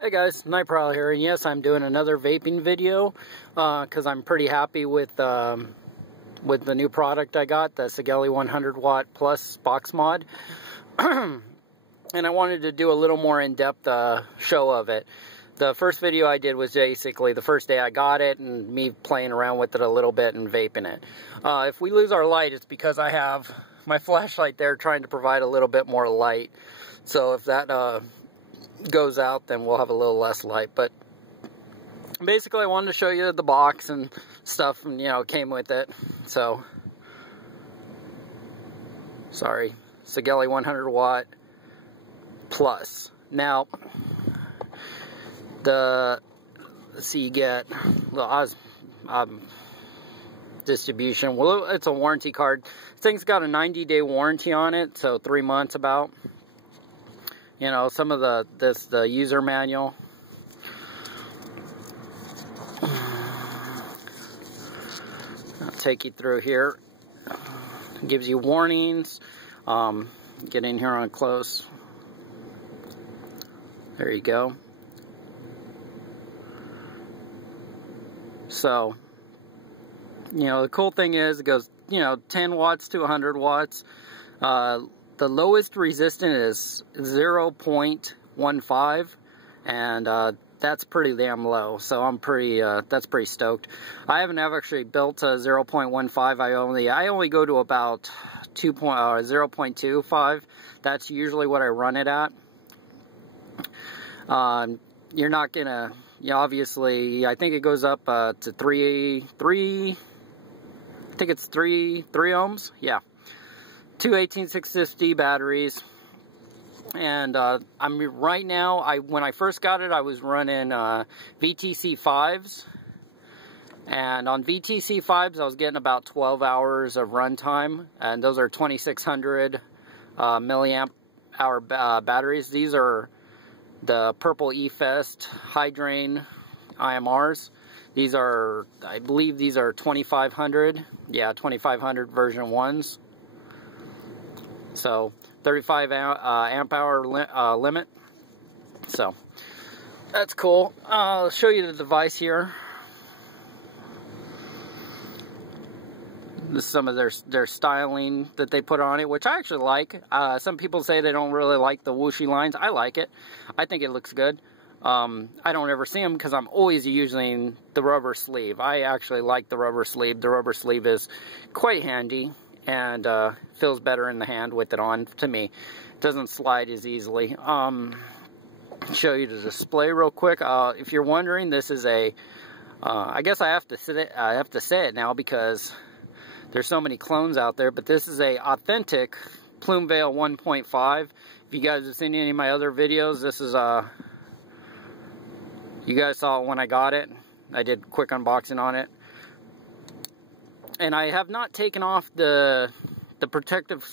Hey guys, Night Prowl here, and yes, I'm doing another vaping video because I'm pretty happy with the new product I got, the Sigelei 100 Watt Plus box mod. And I wanted to do a little more in-depth show of it. The first video I did was basically the first day I got it and me playing around with it a little bit and vaping it. If we lose our light, it's because I have my flashlight there trying to provide a little bit more light. So if that goes out, then we'll have a little less light. But basically I wanted to show you the box and stuff, and you know, it came with it. So sorry, Sigelei 100 Watt Plus. Now you get distribution. Well, it's a warranty card. This thing's got a 90-day warranty on it, so 3 months about. You know, some of the user manual. I'll take you through here. It gives you warnings. Get in here on close. There you go. So, you know, the cool thing is it goes, you know, 10 watts to 100 watts. The lowest resistance is 0.15, and that's pretty damn low. So I'm pretty, that's pretty stoked. I haven't actually built a 0.15. I only go to about 0.25. That's usually what I run it at. You're not gonna, you know, obviously, I think it goes up to three. I think it's three ohms. Yeah. Two 18650 batteries, and I'm right now. When I first got it, I was running VTC 5s, and on VTC 5s, I was getting about 12 hours of runtime, and those are 2600 milliamp hour batteries. These are the Purple eFest high drain IMRs. These are, I believe, these are 2500. Yeah, 2500 version 1s. So 35 amp hour limit. So that's cool. I'll show you the device here. This is some of their styling that they put on it, which I actually like. Some people say they don't really like the whooshy lines. I like it. I think it looks good. I don't ever see them because I'm always using the rubber sleeve. I actually like the rubber sleeve. The rubber sleeve is quite handy and feels better in the hand with it on, to me. It doesn't slide as easily. Show you the display real quick. If you're wondering, this is a I guess I have to say it now because there's so many clones out there, but this is a authentic Plume Veil 1.5. If you guys have seen any of my other videos, this is you guys saw it when I got it. I did a quick unboxing on it. And I have not taken off the protective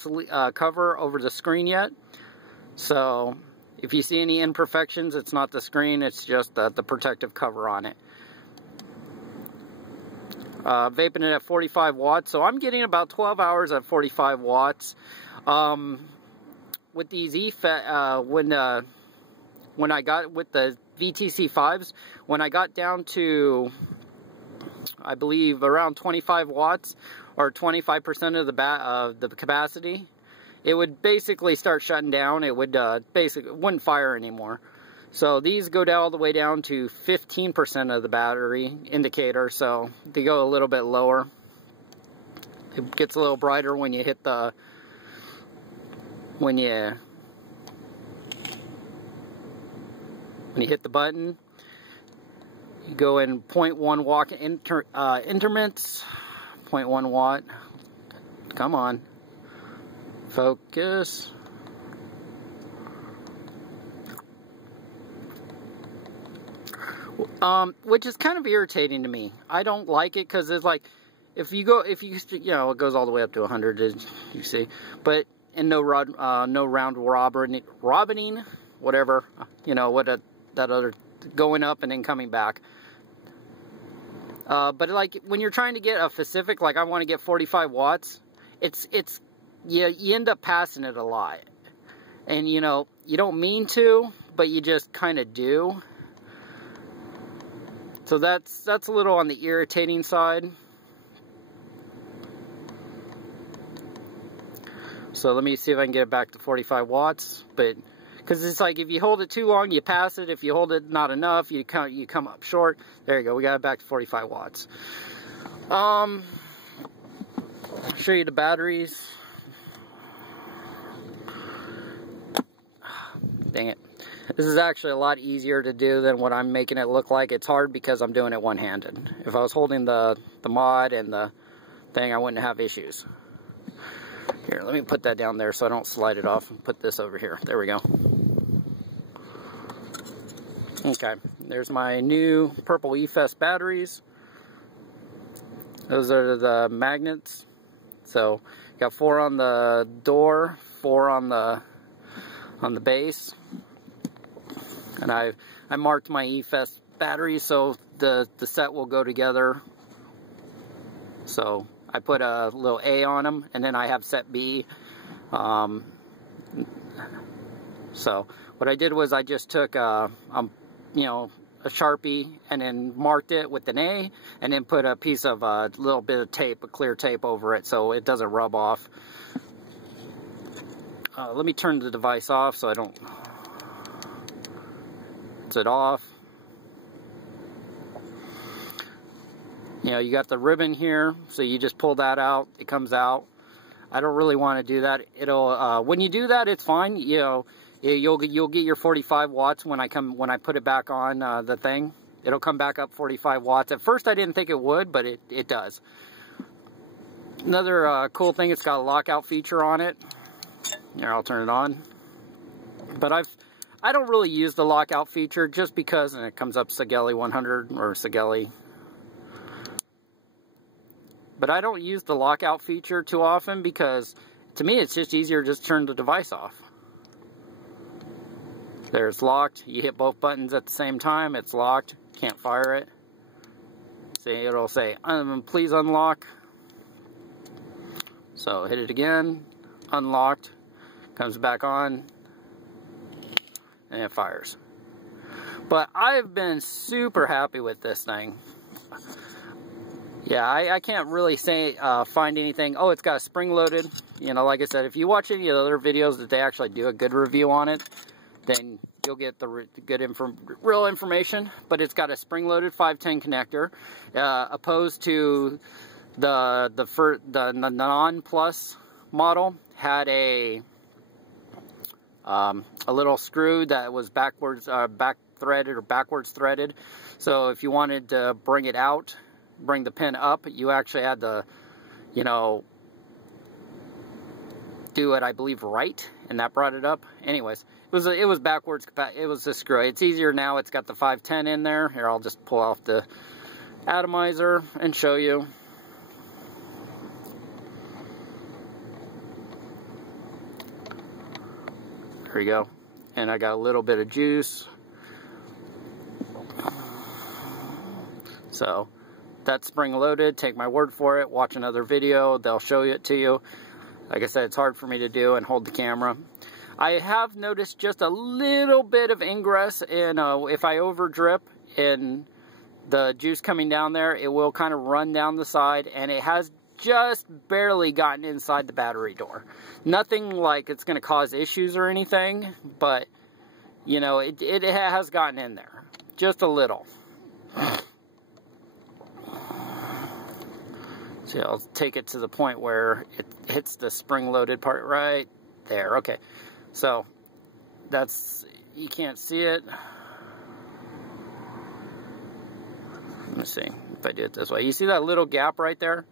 cover over the screen yet. So if you see any imperfections, it's not the screen, it's just the protective cover on it. Vaping it at 45 watts, so I'm getting about 12 hours at 45 watts. With these when I got with the VTC 5s, when I got down to, I believe, around 25 watts or 25% of the capacity, it would basically start shutting down. It would wouldn't fire anymore. So these go down all the way down to 15% of the battery indicator, so they go a little bit lower. It gets a little brighter when you hit the hit the button. You go in 0.1 watt increments, 0.1 watt. Come on, focus. Which is kind of irritating to me. I don't like it because it's like, if you know, it goes all the way up to 100, as you see, but in no round robining, whatever, you know, that other going up and then coming back. But like when you're trying to get a specific, like I want to get 45 watts, you end up passing it a lot. And you know, you don't mean to, but you just kind of do. So that's a little on the irritating side. So let me see if I can get it back to 45 watts. But because it's like if you hold it too long, you pass it. If you hold it not enough, you come up short. There you go. We got it back to 45 watts. I'll show you the batteries. Dang it. This is actually a lot easier to do than what I'm making it look like. It's hard because I'm doing it one-handed. If I was holding the mod and the thing, I wouldn't have issues. Here, let me put that down there so I don't slide it off and put this over here. There we go. Okay, there's my new purple EFES batteries. Those are the magnets. So, got 4 on the door, 4 on the base. And I marked my EFES batteries so the set will go together. So I put a little A on them, and then I have set B. So what I did was I just took a Sharpie and then marked it with an A, and then put a piece of a little bit of tape, a clear tape over it so it doesn't rub off. Let me turn the device off so I don't... it off. You know, you got the ribbon here, so you just pull that out, it comes out. I don't really want to do that. It'll when you do that, it's fine. You know, you'll get your 45 watts when I put it back on the thing. It'll come back up 45 watts. At first I didn't think it would, but it does. Another cool thing, it's got a lockout feature on it. Here, I'll turn it on. But I don't really use the lockout feature just because, and it comes up sigelei 100 or sigelei. But I don't use the lockout feature too often because to me it's just easier to just turn the device off. There, it's locked. You hit both buttons at the same time, it's locked. Can't fire it. See, it'll say, please unlock. So hit it again, unlocked, comes back on, and it fires. But I've been super happy with this thing. Yeah, I can't really say find anything. Oh, it's got a spring-loaded. You know, like I said, if you watch any of the other videos that they actually do a good review on it, then you'll get the real information. But it's got a spring-loaded 510 connector, opposed to the non-plus model had a little screw that was backwards threaded. So if you wanted to bring it out, bring the pin up, you actually had to, you know, do it, I believe, right, and that brought it up. Anyways, it was backwards. It was a screw. It's easier now. It's got the 510 in there. Here, I'll just pull off the atomizer and show you. There you go. And I got a little bit of juice. So that's spring loaded. Take my word for it. Watch another video. They'll show it to you. Like I said, it's hard for me to do and hold the camera. I have noticed just a little bit of ingress in if I over drip in the juice coming down there, it will kind of run down the side, and it has just barely gotten inside the battery door. Nothing like it's going to cause issues or anything, but you know, it has gotten in there just a little. So I'll take it to the point where it hits the spring-loaded part right there. Okay, so that's, you can't see it. Let me see if I do it this way. You see that little gap right there?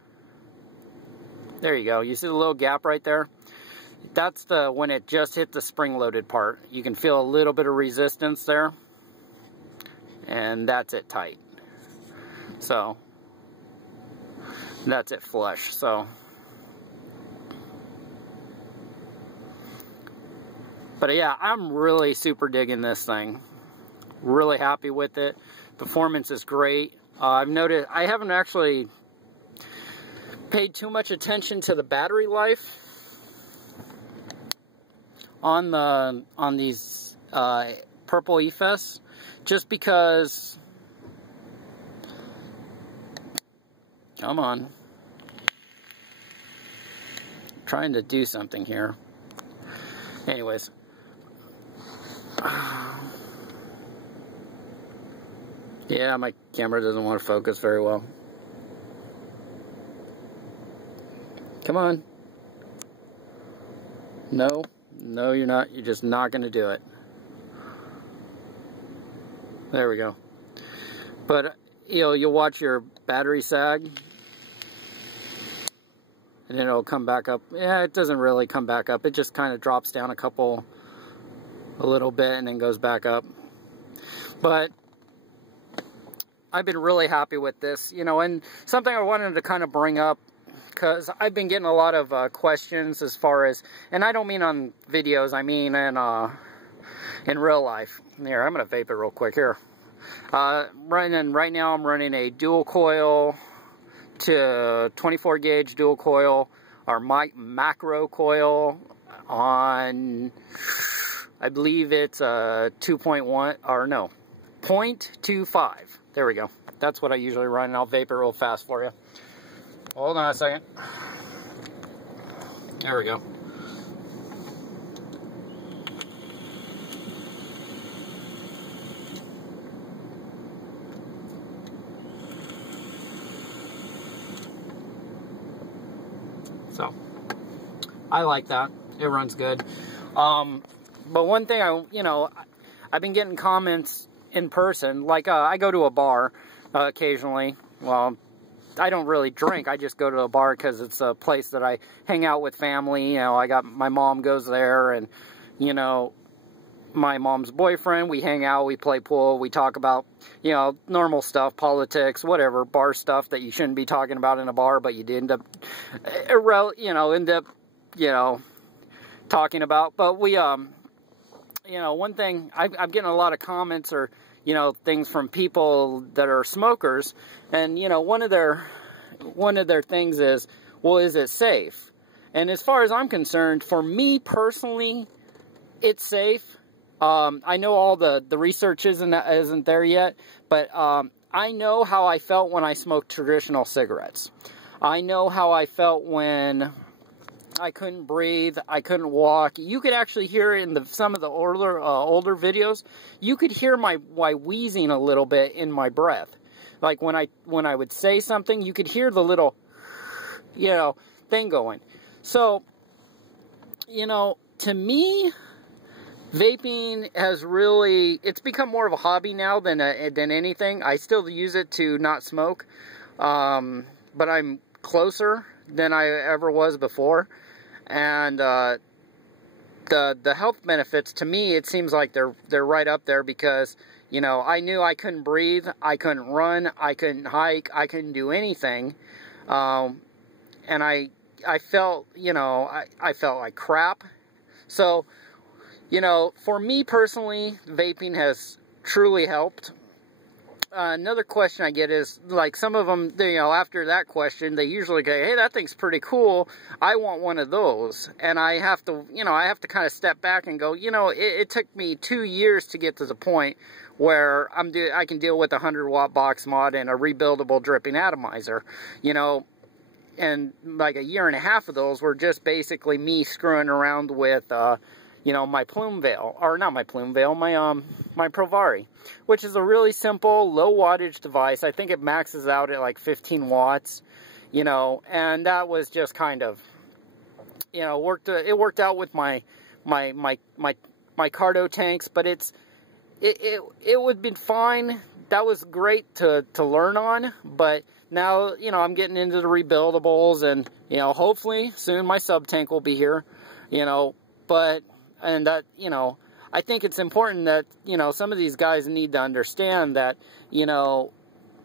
There you go. You see the little gap right there? That's when it just hit the spring-loaded part. You can feel a little bit of resistance there. And that's it tight. So that's it flush. So, but yeah, I'm really super digging this thing. Really happy with it. Performance is great. I've noticed I haven't actually paid too much attention to the battery life on these purple EFES, just because Come on. Trying to do something here. Anyways. Yeah, my camera doesn't want to focus very well. Come on. No. No, you're not. You're just not going to do it. There we go. But, you know, you'll watch your battery sag. And then it'll come back up. Yeah, it doesn't really come back up. It just kind of drops down a little bit and then goes back up. But I've been really happy with this, you know, and something I wanted to kind of bring up, because I've been getting a lot of questions as far as, and I don't mean on videos, I mean in real life. Here, I'm going to vape it real quick here. Right now I'm running a dual coil to 24 gauge dual coil, or macro coil on, I believe it's 2.1, or no, 0.25. There we go. That's what I usually run, and I'll vape it real fast for you. Hold on a second. There we go. So, I like that. It runs good. But one thing I've been getting comments in person, like I go to a bar occasionally. Well, I don't really drink. I just go to a bar because it's a place that I hang out with family. You know, I got my mom goes there, and you know, my mom's boyfriend. We hang out, we play pool, we talk about, you know, normal stuff, politics, whatever, bar stuff that you shouldn't be talking about in a bar, but you end up, talking about. But we, you know, one thing I'm getting a lot of comments or, you know, things from people that are smokers, and you know, one of their things is, well, is it safe? And as far as I'm concerned, for me personally, it's safe. I know all the research isn't there yet, but I know how I felt when I smoked traditional cigarettes. I know how I felt when I couldn't breathe, I couldn't walk. You could actually hear in some of the older videos, you could hear my wheezing a little bit in my breath. Like when I would say something, you could hear the little, you know, thing going. So, you know, to me, vaping has really, it's become more of a hobby now than anything. I still use it to not smoke, but I'm closer than I ever was before. And the health benefits, to me, it seems like they're right up there, because, you know, I knew I couldn't breathe, I couldn't run, I couldn't hike, I couldn't do anything, and I felt, you know, I felt like crap. So, you know, for me personally, vaping has truly helped. Another question I get is, like, some of them, you know, after that question, they usually go, hey, that thing's pretty cool, I want one of those. And I have to, you know, I have to kind of step back and go, you know, it took me 2 years to get to the point where I can deal with a 100-watt box mod and a rebuildable dripping atomizer, you know. And like a year and a half of those were just basically me screwing around with, you know, my plume veil, or not my plume veil, my Provari, which is a really simple, low wattage device. I think it maxes out at like 15 watts, you know, and that was just kind of, you know, it worked out with my cardo tanks, but it would be fine. That was great to learn on, but now, you know, I'm getting into the rebuildables, and, you know, hopefully soon my sub tank will be here, you know, but, and that, you know, I think it's important that, you know, some of these guys need to understand that, you know,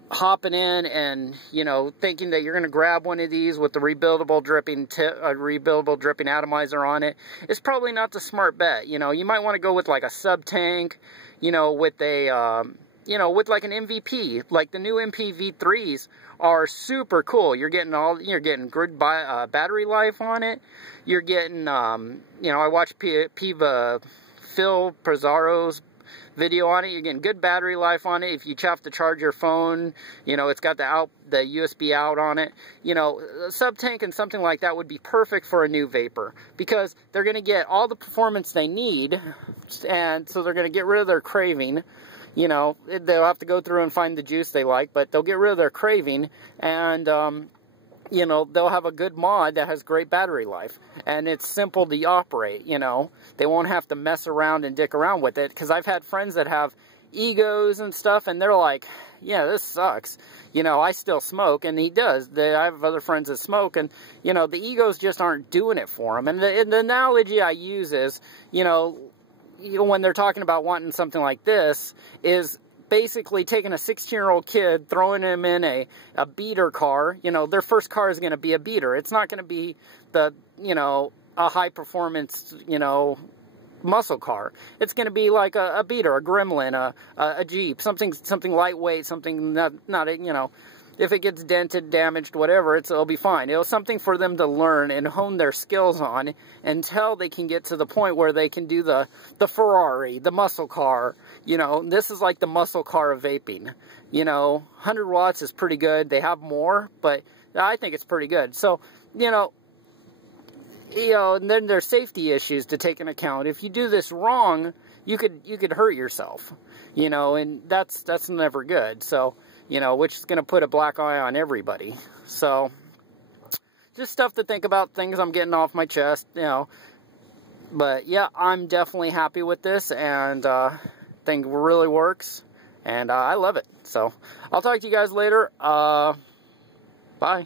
hopping in and, you know, thinking that you're going to grab one of these with the rebuildable dripping atomizer on it is probably not the smart bet. You know, you might want to go with like a sub tank, you know, with a, you know, with like an MVP. Like the new MPV3s are super cool. You're getting good battery life on it. You're getting, you know, I watched Phil Pizarro's video on it. You're getting good battery life on it. If you have to charge your phone, you know, it's got the USB out on it. You know, a sub-tank and something like that would be perfect for a new vapor, because they're going to get all the performance they need, and so they're going to get rid of their craving. You know, they'll have to go through and find the juice they like, but they'll get rid of their craving, and you know, they'll have a good mod that has great battery life, and it's simple to operate. You know, they won't have to mess around and dick around with it, because I've had friends that have egos and stuff, and they're like, yeah, this sucks. You know, I still smoke, and he does. I have other friends that smoke, and, you know, the egos just aren't doing it for them. And the analogy I use is, you know, when they're talking about wanting something like this, is basically taking a 16-year-old kid, throwing him in a beater car. You know, their first car is going to be a beater. It's not going to be the, you know, a high-performance, you know, muscle car. It's going to be like a beater, a Gremlin, a Jeep, something lightweight, something not you know, if it gets dented, damaged, whatever, it'll be fine. It'll something for them to learn and hone their skills on until they can get to the point where they can do the Ferrari, the muscle car. You know, this is like the muscle car of vaping. You know, 100 watts is pretty good. They have more, but I think it's pretty good. So, you know, and then there's safety issues to take into account. If you do this wrong, you could hurt yourself. You know, and that's never good. So, you know, which is going to put a black eye on everybody. So, just stuff to think about, things I'm getting off my chest, you know. But, yeah, I'm definitely happy with this, and think it really works, and I love it. So, I'll talk to you guys later. Bye.